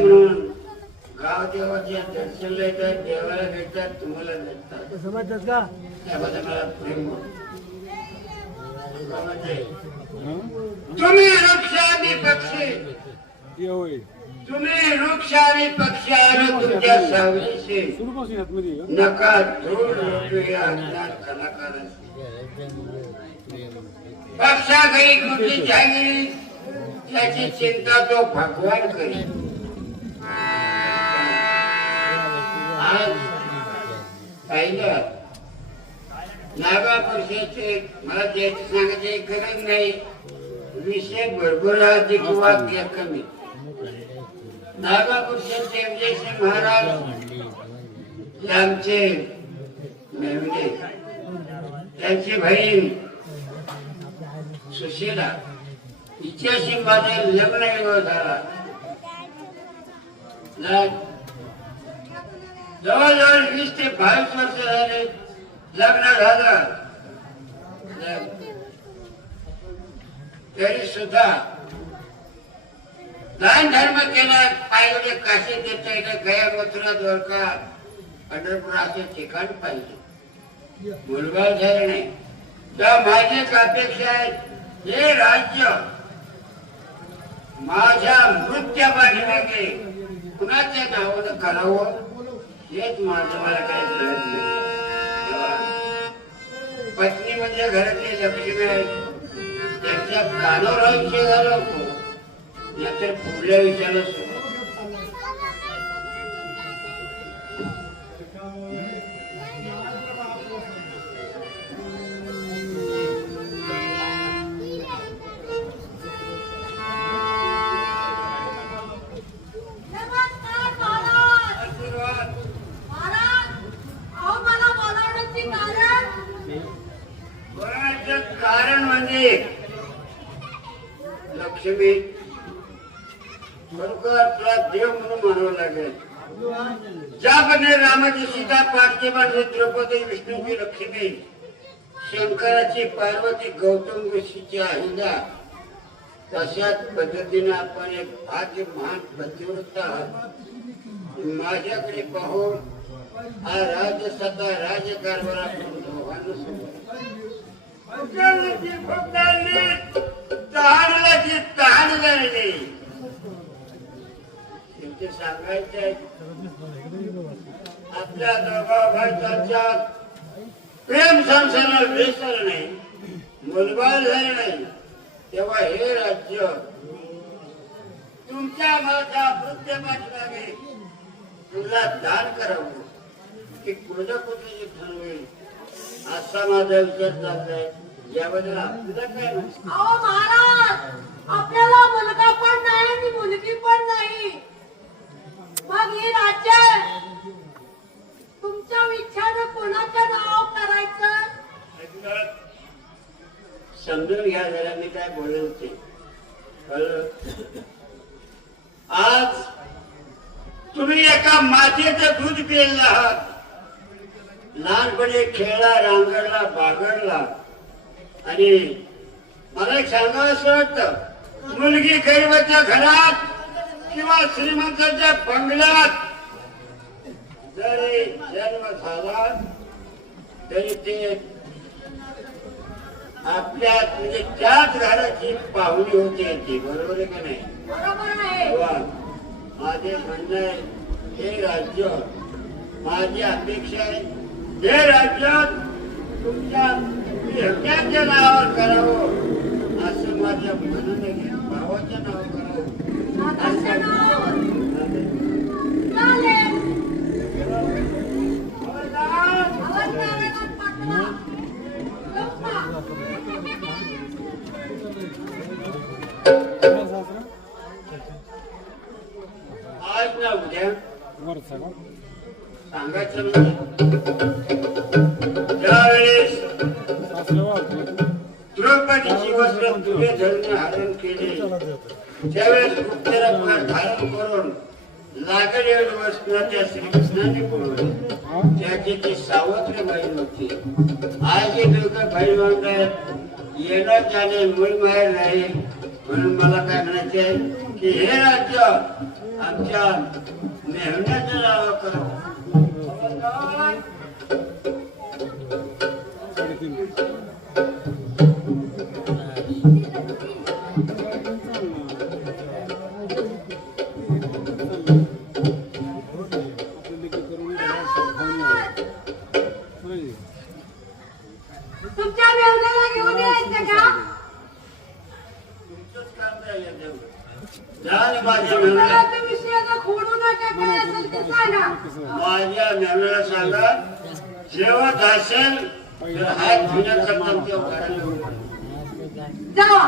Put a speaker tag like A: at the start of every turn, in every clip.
A: म्हणून गाव दर्शनला येतात देवाला भेटतात तुम्हाला भेटतात
B: समजतात का
A: त्याबद्दल मला प्रेम तुम्ही वृक्ष आम्ही पक्षी. तुम्ही वृक्ष आम्ही पक्षी आलो तुमच्या सावलीशी नका धूळ कलाकारांशी. पक्षा घरी कुठली जागी त्याची चिंता तो भगवान करी आज पाहिलं नागा पुरुषाचे मला ते सांगायची गरज नाही विषय भरपूर अधिक वाक्य कमी नागा पुरुषाचे विजयसिंह महाराज आमचे मेवणे त्यांची बहीण सुशीला हिच्याशी माझे लग्न झाला जवळजवळ वीस ते बावीस वर्ष झाले. लग्न झालं. तरी सुद्धा दान धर्म केला पाहिजे काशी देता येईल गया मथुरा द्वारका? पंढरपूर असे ठिकाण पाहिजे. मुलगा झाला नाही तर माझी एक अपेक्षा आहे हे राज्य माझ्या मृत्या पाठीमागे कुणाच्या नावानं करावं. हेच माझं मला काही कळत नाही. पत्नी म्हणजे घरातली लक्ष्मी आहे त्यांच्या कानावर हा विषय झाला होतो नाहीतर पुढल्या विषयाला सुरुवात खरोखर तुला देव म्हणून म्हणावं लागेल ज्याप्रमाणे रामाची सीता पार्थिवाने द्रौपदी विष्णूची लक्ष्मी शंकराची पार्वती गौतम ऋषीची अहिल्या तशाच पद्धतीने आपण एक भाग्य महान पतिव्रत आहात माझ्याकडे पाहून हा राजसत्ता राजकारभार आपण दोघांना सोबत अकराची तहान झालेली. ते सांगायचे आपल्या दोघांच्या प्रेम संसार विसर नाही. मुलगा झाले नाही. तेव्हा हे राज्य तुमच्या माझ्या वृत्य पाठीमागे तुला दान करावं की कुठं कुठे धन होईल असा माझा विचार चाललाय. याबद्दल आपल्याला काय म्हणतो
C: महाराज आपल्याला मुलगा पण नाही आणि मुलगी पण नाही. मग हे राज्य तुमच्या इच्छानं कोणाच्या नावावर करायचं?
A: समजून घ्या जरा मी काय बोलले होते. आज तुम्ही एका मातेचं दूध पिलेलं आहात. लहानपणी खेळला रांगडला बागडला. आणि मला एक सांगावं असं वाटतं मुलगी गरीबाच्या घरात किंवा श्रीमंताच्या बंगल्यात जरी जन्म झाला तरी ते आपल्या म्हणजे त्याच घराची पाहुणी होते ती बरोबर आहे का नाही? माझे म्हणणं आहे हे राज्य माझी अपेक्षा आहे हे राज्यात तुमच्या हक्याच्या नावावर करावं असं माझ्या मनाने भावाच्या नावावर करावं.
C: दादाच्या नावावर चालेल आवाज नारायण पाटला येऊ का?
A: आज ना उद्या
B: वरचा का
A: सांगायचं
B: हा
A: त्याची ती सावत्र होती आज हे दोघं भाई म्हणतात येणं त्याने मूळ माहेर नाही. म्हणून मला काय म्हणायचंय की हे राज्य आमच्या मेहनतीचं नाव मेहनतीला सांगा जेवत असेल तर हात धुण्याकरता
C: हो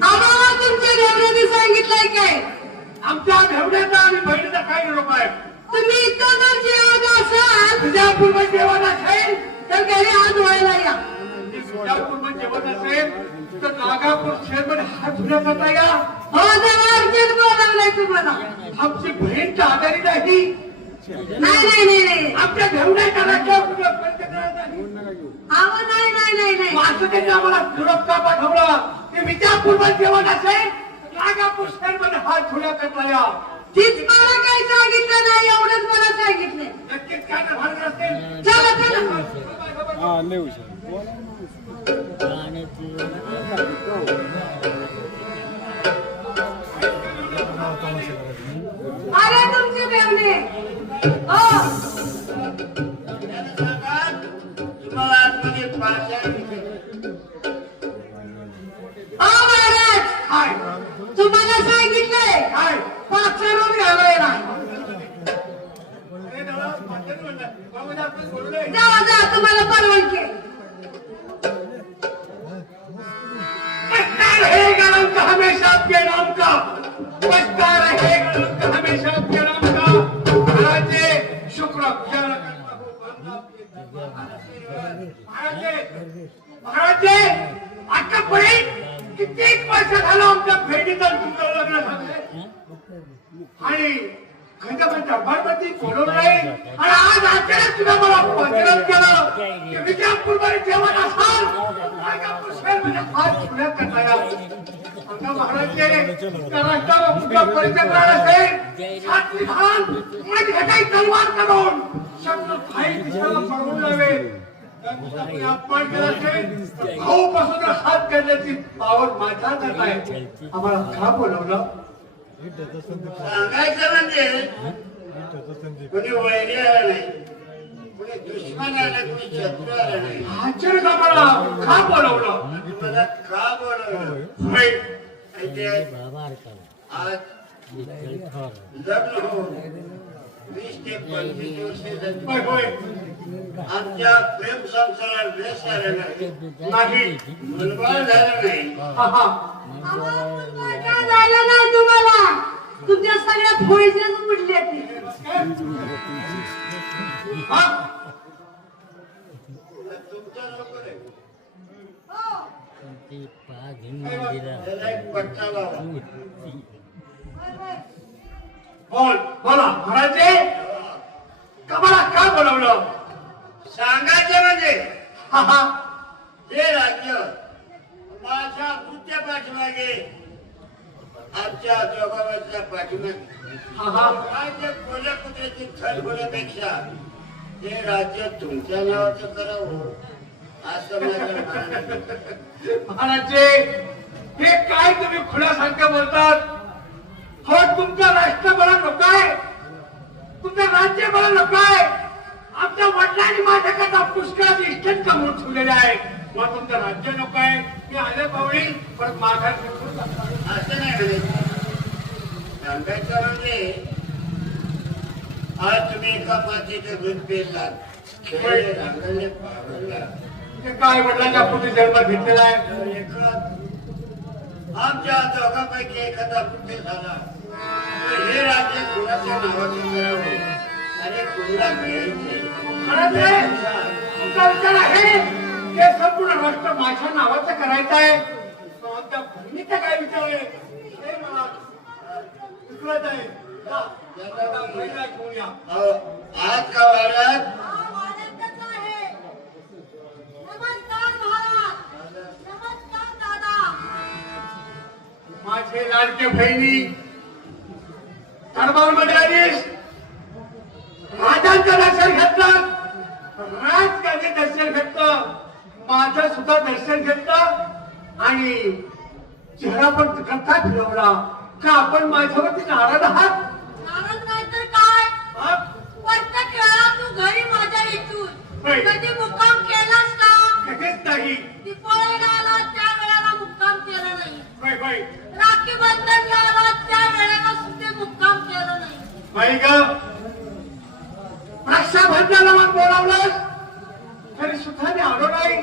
C: आम्हाला तुमच्या मेवण्याने सांगितलंय काय
D: आमच्या भेवड्याचा आणि बहिणीचा काय निरोप आहे?
C: तुम्ही इथं जर जेवत असाल
D: तुझ्या पूर्व जेवण असेल
C: तर घरी हात धुवायला या.
D: की तुझ्या पूर्व जेवण असेल तर नागापूर शहरमध्ये हात या.
C: अर्जंट बोलावलंय तुम्हाला.
D: आमची बहीण तर आजारी नाही.
C: नाही नाही नाही नाही.
D: आमच्या भेवड्याच्या राज्यावर तुला बंद करत नाही.
B: नका घेऊ
C: अहो नाही नाही नाही नाही.
D: मग असं त्यांनी आम्हाला का पाठवला? की विजापूर जेवण असेल नागापूर शहरमध्ये हात धुण्याकरता या.
C: तीच मला काही सांगितलं नाही एवढंच मला सांगितलंय
D: नक्कीच काय असेल.
C: चला चला.
B: हा
D: Thank you. खंडपण दरबारमध्ये बोलवलंय आणि आज अचानक तुला मला केलं. की विजापूरमध्ये जेवण असाल. हात करणारा रस्त्यावर कुठला परिचय असेल. तलवार करून. शब्द अपमान केला असेल. भाऊ पासून हात करण्याची पावर माझ्या हातात आम्हाला का बोलवलं?
A: सांगायचं म्हणजे वैरी आला नाही दुश्मन आला शत्रू आला नाही
D: आश्चर्य का का बोलवलं
A: मला का बोलवलं
D: होय
A: आज लग्न हो वीस ते पंचवीस
D: होय
A: आमच्या प्रेम संसारात व्यस्त आलेला
D: नाही
A: मुलगा झाला नाही
C: झालं नाही तुम्हाला तुमच्या सगळ्या
D: बोल बोला महाराजे का मला का बोलवलं?
A: सांगायचं म्हणजे?
D: हे
A: राज्य माझ्या मृत्या पाठीमागे आमच्या जोगाबाच्या पाठीमागे. माझ्या कोल्या कुत्र्याची थल होण्यापेक्षा हे राज्य तुमच्या नावाचं करावं असं माझ्या.
D: महाराजे हे काय तुम्ही खुल्यासारखं बोलतात? हो तुमचं राष्ट्र मला नको आहे तुमचं राज्य मला नको आहे आमच्या वडिलांनी माझ्याकरता पुष्कळ इष्टन कमवून ठेवलेले आहे. मग तुमचं राज्य नको आहे. मी आले पावळी पण माघार.
A: असं नाही म्हणायचं सांगायचं म्हणजे आज तुम्ही एका मातीचं दूध पितात खेळले रांगले पावरला
D: ते काय वडिलांच्या पुढे जन्म घेतलेला आहे?
A: आमच्या दोघांपैकी एखादा कुठे झाला? हे राज्य कुणाच्या नावाचं करावं आणि कुणाला
D: विचार आहे. हे संपूर्ण राष्ट्र माझ्या नावाचं करायचं आहे. आमच्या काय विचार आहे? ते आहे.
A: आज का वाड्यात?
D: माझे लाडके बहिणी दरबारमध्ये आलीस राजांचं दर्शन घेतलं राजकारणी दर्शन घेतलं. माझं सुद्धा दर्शन घेतलं आणि चेहरा पण कथा फिरवला. का आपण माझ्यावरती नाराज आहात?
C: नाराज नाही तर काय? प्रत्येक वेळा तू घरी माझ्या इथून?
D: होय.
C: कधी मुक्काम केलास का?
D: कधीच नाही.
C: दिपावळीला आला त्या वेळेला मुक्काम केला नाही.
D: बाय
C: राखी बंधनला आला त्या वेळेला सुद्धा मुक्काम केला नाही.
D: बाई ग. रक्षाबंधनाला मग बोलावलं तरी सुद्धा मी आलो नाही.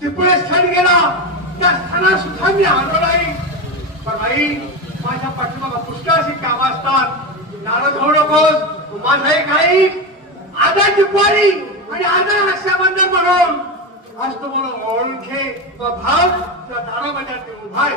D: तिपुळे स्थान गेला त्या स्थानात सुद्धा मी आलो नाही. पण आई माझ्या पाठीमागा पुष्कळ अशी कामं असतात. नाराज होऊ नकोस माझा एक आई आधा टिपवाळी आणि आधा रक्षाबंधन म्हणून. आज तुम्हाला ओळखे व भाव त्या दारामध्ये उभा आहे.